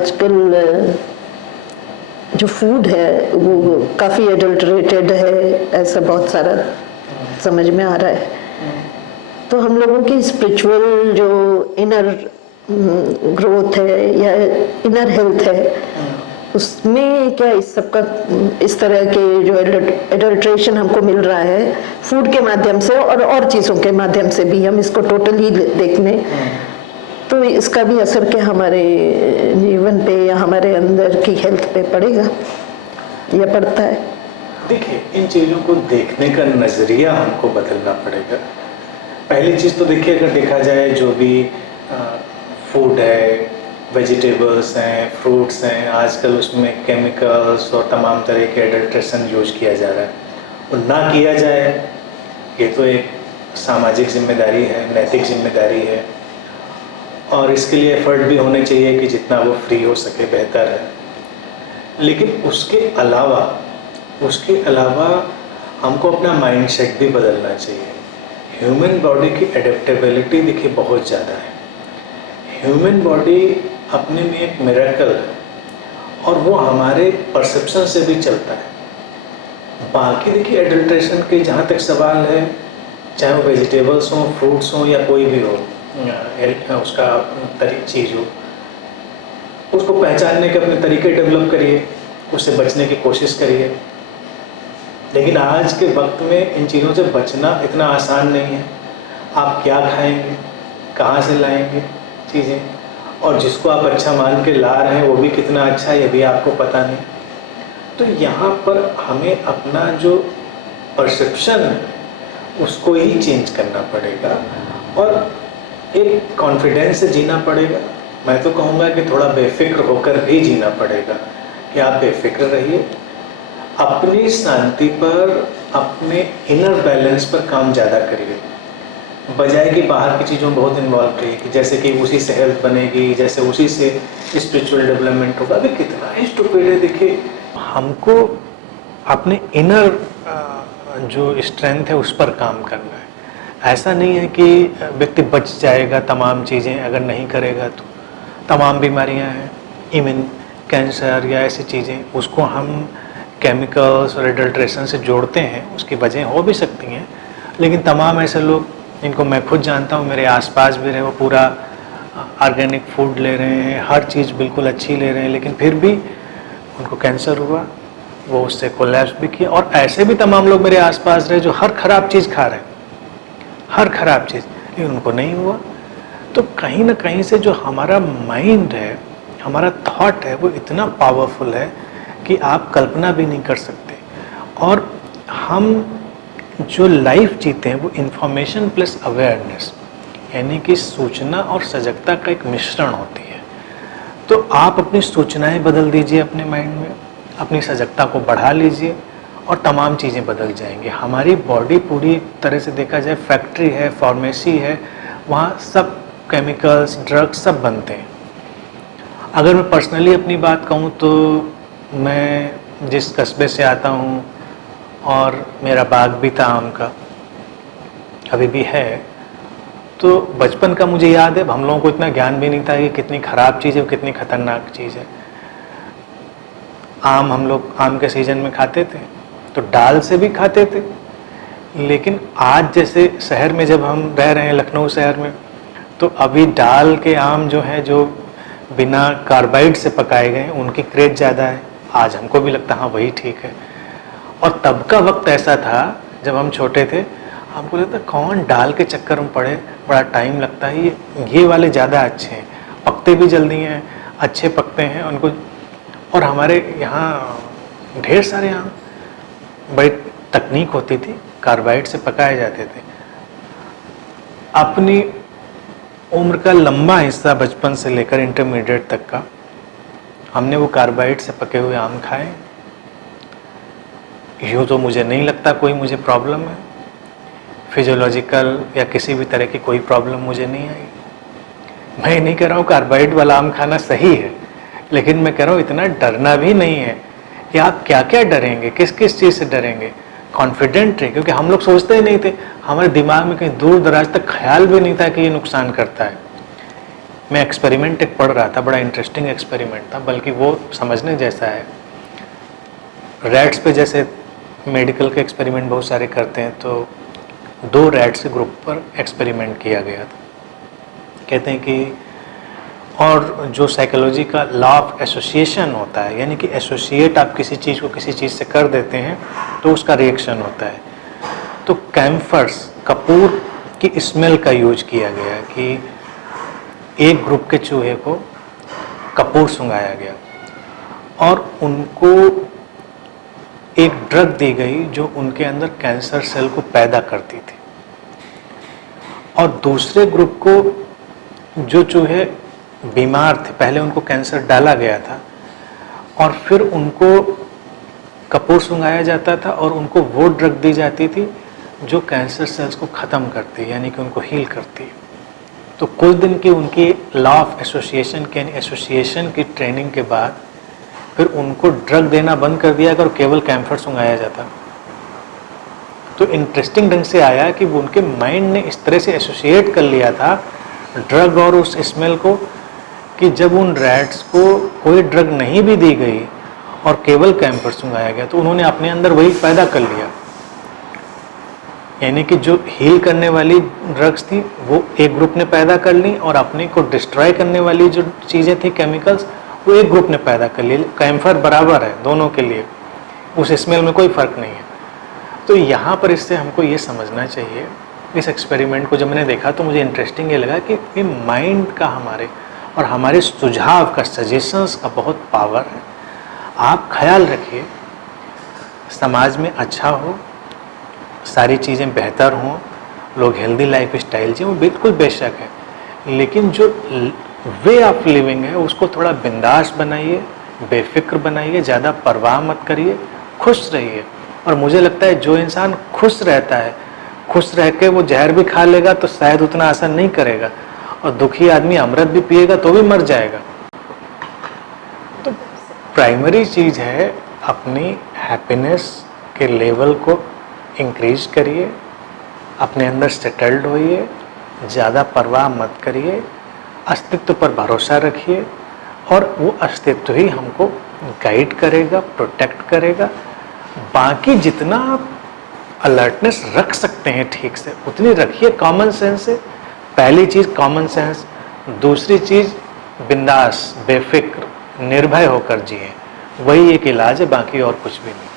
आजकल जो फूड है वो काफ़ी एडल्टरेटेड है, ऐसा बहुत सारा समझ में आ रहा है। तो हम लोगों की स्पिरिचुअल जो इनर ग्रोथ है या इनर हेल्थ है, उसमें क्या इस सब का, इस तरह के जो एडल्ट्रेशन हमको मिल रहा है फूड के माध्यम से और चीज़ों के माध्यम से भी, हम इसको टोटली देख लें तो इसका भी असर क्या हमारे जीवन पे या हमारे अंदर की हेल्थ पे पड़ेगा या पड़ता है? देखिए, इन चीज़ों को देखने का नज़रिया हमको बदलना पड़ेगा। पहली चीज़ तो देखिए, अगर देखा जाए जो भी फूड है, वेजिटेबल्स हैं, फ्रूट्स हैं, आजकल उसमें केमिकल्स और तमाम तरह के एडल्ट्रेशन यूज किया जा रहा है। और ना किया जाए, ये तो एक सामाजिक जिम्मेदारी है, नैतिक जिम्मेदारी है, और इसके लिए एफर्ट भी होने चाहिए कि जितना वो फ्री हो सके बेहतर है। लेकिन उसके अलावा हमको अपना माइंडसेट भी बदलना चाहिए। ह्यूमन बॉडी की एडेप्टेबिलिटी देखिए बहुत ज़्यादा है। ह्यूमन बॉडी अपने में एक मिरेकल है और वो हमारे परसेप्शन से भी चलता है। बाकी देखिए एडल्ट्रेशन के जहाँ तक सवाल है, चाहे वो वेजिटेबल्स हों, फ्रूट्स हों या कोई भी हो, उसका चीज़ हो, उसको पहचानने के अपने तरीके डेवलप करिए, उससे बचने की कोशिश करिए। लेकिन आज के वक्त में इन चीज़ों से बचना इतना आसान नहीं है। आप क्या खाएंगे, कहाँ से लाएंगे चीज़ें, और जिसको आप अच्छा मान के ला रहे हैं वो भी कितना अच्छा है ये भी आपको पता नहीं। तो यहाँ पर हमें अपना जो परसेप्शन है उसको ही चेंज करना पड़ेगा और एक कॉन्फिडेंस से जीना पड़ेगा। मैं तो कहूँगा कि थोड़ा बेफिक्र होकर भी जीना पड़ेगा कि आप बेफिक्र रहिए, अपनी शांति पर, अपने इनर बैलेंस पर काम ज़्यादा करिए, बजाय कि बाहर की चीज़ों में बहुत इन्वॉल्व रहिए कि जैसे कि उसी से हेल्थ बनेगी, जैसे उसी से स्पिरिचुअल डेवलपमेंट होगा। अभी कितना ही स्टूपिड है। देखिए, हमको अपने इनर जो स्ट्रेंथ है उस पर काम करना है। ऐसा नहीं है कि व्यक्ति बच जाएगा तमाम चीज़ें अगर नहीं करेगा तो। तमाम बीमारियां हैं, इवन कैंसर या ऐसी चीज़ें, उसको हम केमिकल्स और एडल्ट्रेशन से जोड़ते हैं, उसकी वजह हो भी सकती हैं। लेकिन तमाम ऐसे लोग, इनको मैं खुद जानता हूँ, मेरे आसपास भी रहे, वो पूरा ऑर्गेनिक फूड ले रहे हैं, हर चीज़ बिल्कुल अच्छी ले रहे हैं, लेकिन फिर भी उनको कैंसर हुआ, वो उससे कोलैप्स भी किया। और ऐसे भी तमाम लोग मेरे आसपास रहे जो हर ख़राब चीज़ खा रहे हैं, हर ख़राब चीज़, लेकिन उनको नहीं हुआ। तो कहीं ना कहीं से जो हमारा माइंड है, हमारा थॉट है, वो इतना पावरफुल है कि आप कल्पना भी नहीं कर सकते। और हम जो लाइफ जीते हैं वो इंफॉर्मेशन प्लस अवेयरनेस, यानी कि सूचना और सजगता का एक मिश्रण होती है। तो आप अपनी सूचनाएं बदल दीजिए अपने माइंड में, अपनी सजगता को बढ़ा लीजिए और तमाम चीज़ें बदल जाएंगी। हमारी बॉडी पूरी तरह से देखा जाए फैक्ट्री है, फार्मेसी है, वहाँ सब केमिकल्स, ड्रग्स सब बनते हैं। अगर मैं पर्सनली अपनी बात कहूँ तो मैं जिस कस्बे से आता हूँ और मेरा बाग भी था आम का, अभी भी है, तो बचपन का मुझे याद है। हम लोगों को इतना ज्ञान भी नहीं था कि कितनी ख़राब चीज़ है, कितनी ख़तरनाक चीज़ है। आम हम लोग आम के सीज़न में खाते थे तो डाल से भी खाते थे। लेकिन आज जैसे शहर में जब हम रह रहे हैं, लखनऊ शहर में, तो अभी डाल के आम जो है, जो बिना कार्बाइड से पकाए गए, उनकी क्रेज ज़्यादा है। आज हमको भी लगता है हाँ वही ठीक है। और तब का वक्त ऐसा था जब हम छोटे थे, हमको लगता कौन डाल के चक्कर में पड़े, बड़ा टाइम लगता है, ये वाले ज़्यादा अच्छे हैं, पकते भी जल्दी हैं, अच्छे पकते हैं उनको। और हमारे यहाँ ढेर सारे आम, बड़ी तकनीक होती थी, कार्बाइड से पकाए जाते थे। अपनी उम्र का लंबा हिस्सा, बचपन से लेकर इंटरमीडिएट तक का, हमने वो कार्बाइड से पके हुए आम खाए। यूँ तो मुझे नहीं लगता कोई मुझे प्रॉब्लम है, फिजियोलॉजिकल या किसी भी तरह की कोई प्रॉब्लम मुझे नहीं आई। मैं नहीं कह रहा हूँ कार्बाइड वाला आम खाना सही है, लेकिन मैं कह रहा हूँ इतना डरना भी नहीं है कि आप क्या क्या डरेंगे, किस किस चीज़ से डरेंगे। कॉन्फिडेंट रहे, क्योंकि हम लोग सोचते ही नहीं थे, हमारे दिमाग में कहीं दूर दराज तक ख्याल भी नहीं था कि ये नुकसान करता है। मैं एक्सपेरिमेंट एक पढ़ रहा था, बड़ा इंटरेस्टिंग एक्सपेरिमेंट था, बल्कि वो समझने जैसा है। रैट्स पे जैसे मेडिकल के एक्सपेरिमेंट बहुत सारे करते हैं, तो 2 रैट्स के ग्रुप पर एक्सपेरिमेंट किया गया था। कहते हैं कि और जो साइकोलॉजी का लॉ ऑफ एसोसिएशन होता है, यानी कि एसोसिएट आप किसी चीज़ को किसी चीज़ से कर देते हैं तो उसका रिएक्शन होता है। तो कैम्फर्स, कपूर की स्मेल का यूज किया गया कि एक ग्रुप के चूहे को कपूर सुंघाया गया और उनको एक ड्रग दी गई जो उनके अंदर कैंसर सेल को पैदा करती थी, और दूसरे ग्रुप को जो चूहे बीमार थे, पहले उनको कैंसर डाला गया था और फिर उनको कपूर सुंघाया जाता था और उनको वो ड्रग दी जाती थी जो कैंसर सेल्स को ख़त्म करती है, यानी कि उनको हील करती है। तो कुछ दिन की उनकी लॉ ऑफ एसोसिएशन की यानी एसोसिएशन की ट्रेनिंग के बाद फिर उनको ड्रग देना बंद कर दिया और केवल कैम्फर सुंघाया जाता। तो इंटरेस्टिंग ढंग से आया कि वो उनके माइंड ने इस तरह से एसोसिएट कर लिया था ड्रग और उस स्मेल को, कि जब उन रैट्स को कोई ड्रग नहीं भी दी गई और केवल कैम्फर सुंघाया गया तो उन्होंने अपने अंदर वही पैदा कर लिया। यानी कि जो हील करने वाली ड्रग्स थी वो एक ग्रुप ने पैदा कर ली और अपने को डिस्ट्रॉय करने वाली जो चीज़ें थी, केमिकल्स, वो एक ग्रुप ने पैदा कर ली। कैम्फर बराबर है दोनों के लिए, उस स्मेल में कोई फ़र्क नहीं है। तो यहाँ पर इससे हमको ये समझना चाहिए, इस एक्सपेरिमेंट को जब मैंने देखा तो मुझे इंटरेस्टिंग ये लगा कि ये माइंड का हमारे और हमारे सुझाव का, सजेशंस का बहुत पावर है। आप ख्याल रखिए, समाज में अच्छा हो, सारी चीज़ें बेहतर हों, लोग हेल्दी लाइफ स्टाइल जिए, वो बिल्कुल बेशक है, लेकिन जो वे ऑफ लिविंग है उसको थोड़ा बिंदास बनाइए, बेफिक्र बनाइए, ज़्यादा परवाह मत करिए, खुश रहिए। और मुझे लगता है जो इंसान खुश रहता है, खुश रह के वो जहर भी खा लेगा तो शायद उतना असर नहीं करेगा, और दुखी आदमी अमृत भी पिएगा तो भी मर जाएगा। तो प्राइमरी चीज़ है अपनी हैप्पीनेस के लेवल को इंक्रीज करिए, अपने अंदर सेटल्ड होइए, ज़्यादा परवाह मत करिए, अस्तित्व पर भरोसा रखिए और वो अस्तित्व ही हमको गाइड करेगा, प्रोटेक्ट करेगा। बाकी जितना आप अलर्टनेस रख सकते हैं ठीक से उतनी रखिए, कॉमन सेंस से। पहली चीज़ कॉमन सेंस, दूसरी चीज़ बिंदास, बेफिक्र, निर्भय होकर जिए, वही एक इलाज है, बाकी और कुछ भी नहीं।